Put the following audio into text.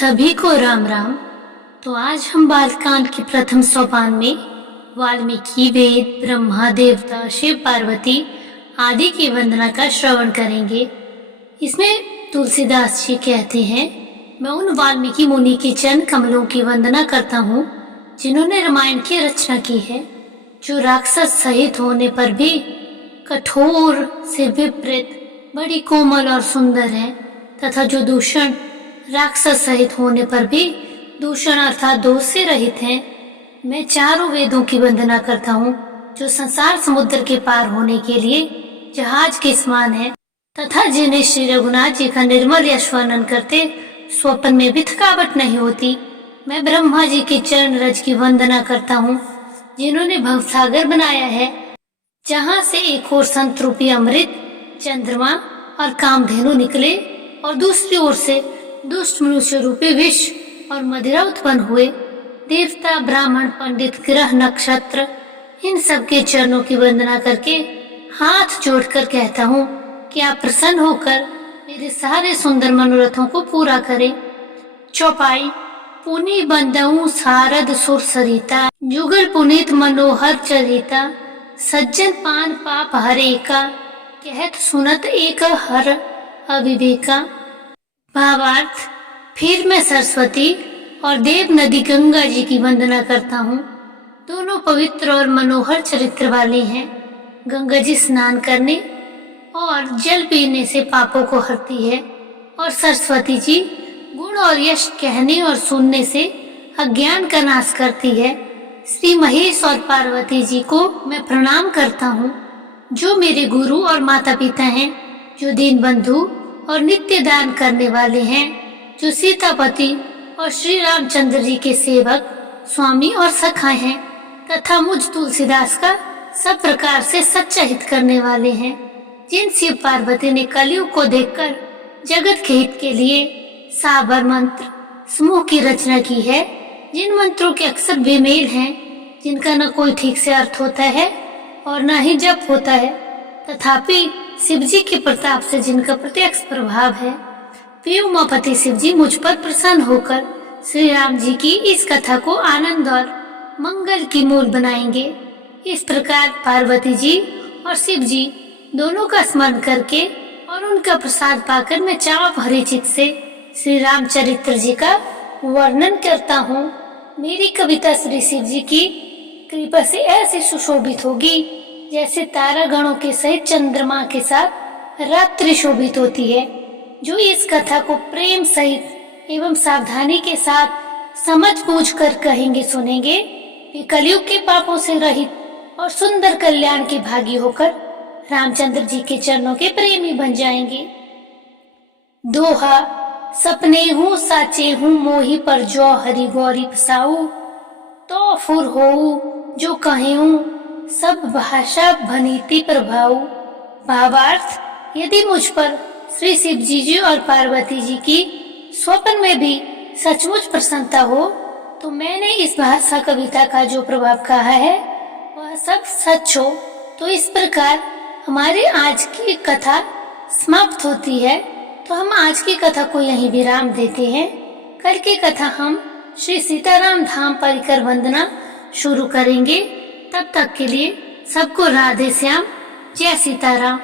सभी को राम राम। तो आज हम बालकांड के प्रथम सोपान में वाल्मीकि वेद, ब्रह्मा, देवता, शिव, पार्वती आदि की वंदना का श्रवण करेंगे। इसमें तुलसीदास जी कहते हैं, मैं उन वाल्मीकि मुनि के चरण कमलों की वंदना करता हूँ जिन्होंने रामायण की रचना की है, जो राक्षस सहित होने पर भी कठोर से विपरीत बड़ी कोमल और सुंदर है, तथा जो दूषण राक्षस सहित होने पर भी दूषण अर्थात दोष से रहित हैं। मैं चारों वेदों की वंदना करता हूँ जो संसार समुद्र के पार होने के लिए जहाज के समान है, तथा जिन्हें श्री रघुनाथ जी का निर्मल यश वर्णन करते स्वप्न में भी थकावट नहीं होती। मैं ब्रह्मा जी के चरण रज की वंदना करता हूँ जिन्होंने भवसागर बनाया है, जहाँ से एक ओर संत रूपी अमृत, चंद्रमा और कामधेनु निकले और दूसरी ओर से दुष्ट मनुष्य रूपी विष और मदिरा उत्पन्न हुए। देवता, ब्राह्मण, पंडित, ग्रह, नक्षत्र, इन सब के चरणों की वंदना करके हाथ जोड़कर कहता हूँ कि आप प्रसन्न होकर मेरे सारे सुंदर मनोरथों को पूरा करें। चौपाई। पुनि बंदऊ सारद सुर सरिता, जुगल पुनीत मनोहर चरिता, सज्जन पान पाप हरे का, कहत सुनत एक हर अविवेका। भावार्थ। फिर मैं सरस्वती और देव नदी गंगा जी की वंदना करता हूँ। दोनों पवित्र और मनोहर चरित्र वाले हैं। गंगा जी स्नान करने और जल पीने से पापों को हरती है, और सरस्वती जी गुण और यश कहने और सुनने से अज्ञान का नाश करती है। श्री महेश और पार्वती जी को मैं प्रणाम करता हूँ, जो मेरे गुरु और माता पिता हैं, जो दीन बंधु और नित्य दान करने वाले हैं, जो सीतापति और श्री रामचंद्र जी के सेवक, स्वामी और सखा हैं, तथा मुझ तुलसीदास का सब प्रकार से सच्चा हित करने वाले हैं, जिन शिव पार्वती ने कलयुग को देखकर जगत के हित के लिए साबर मंत्र समूह की रचना की है, जिन मंत्रों के अक्सर बेमेल हैं, जिनका न कोई ठीक से अर्थ होता है और न ही जप होता है, तथापि शिव जी के प्रताप से जिनका प्रत्यक्ष प्रभाव है, वे उमापति शिव जी मुझ पर प्रसन्न होकर श्री राम जी की इस कथा को आनंद और मंगल की मूल बनाएंगे। इस प्रकार पार्वती जी और शिव जी दोनों का स्मरण करके और उनका प्रसाद पाकर मैं चाव भरे चित्त से श्री रामचरित्र जी का वर्णन करता हूँ। मेरी कविता श्री शिव जी की कृपा से ऐसे सुशोभित होगी जैसे तारा गणों के सहित चंद्रमा के साथ रात्रि शोभित होती है। जो इस कथा को प्रेम सहित एवं सावधानी के साथ समझ बूझ कर कहेंगे सुनेंगे, वे कलयुग के पापों से रहित और सुंदर कल्याण के भागी होकर रामचंद्र जी के चरणों के प्रेमी बन जाएंगे। दोहा। सपने हूँ साचे हूँ मोही पर जो हरि गौरी फसाऊ, तो फुर हो जो कहे हूँ सब भाषा भनीति प्रभाऊ। भावार्थ। यदि मुझ पर श्री शिव जी और पार्वती जी की स्वप्न में भी सचमुच प्रसन्नता हो, तो मैंने इस भाषा कविता का जो प्रभाव कहा है वह सब सच हो। तो इस प्रकार हमारी आज की कथा समाप्त होती है। तो हम आज की कथा को यहीं विराम देते हैं। कल की कथा हम श्री सीताराम धाम परिकर वंदना शुरू करेंगे। तब तक के लिए सबको राधे श्याम, जय सीताराम।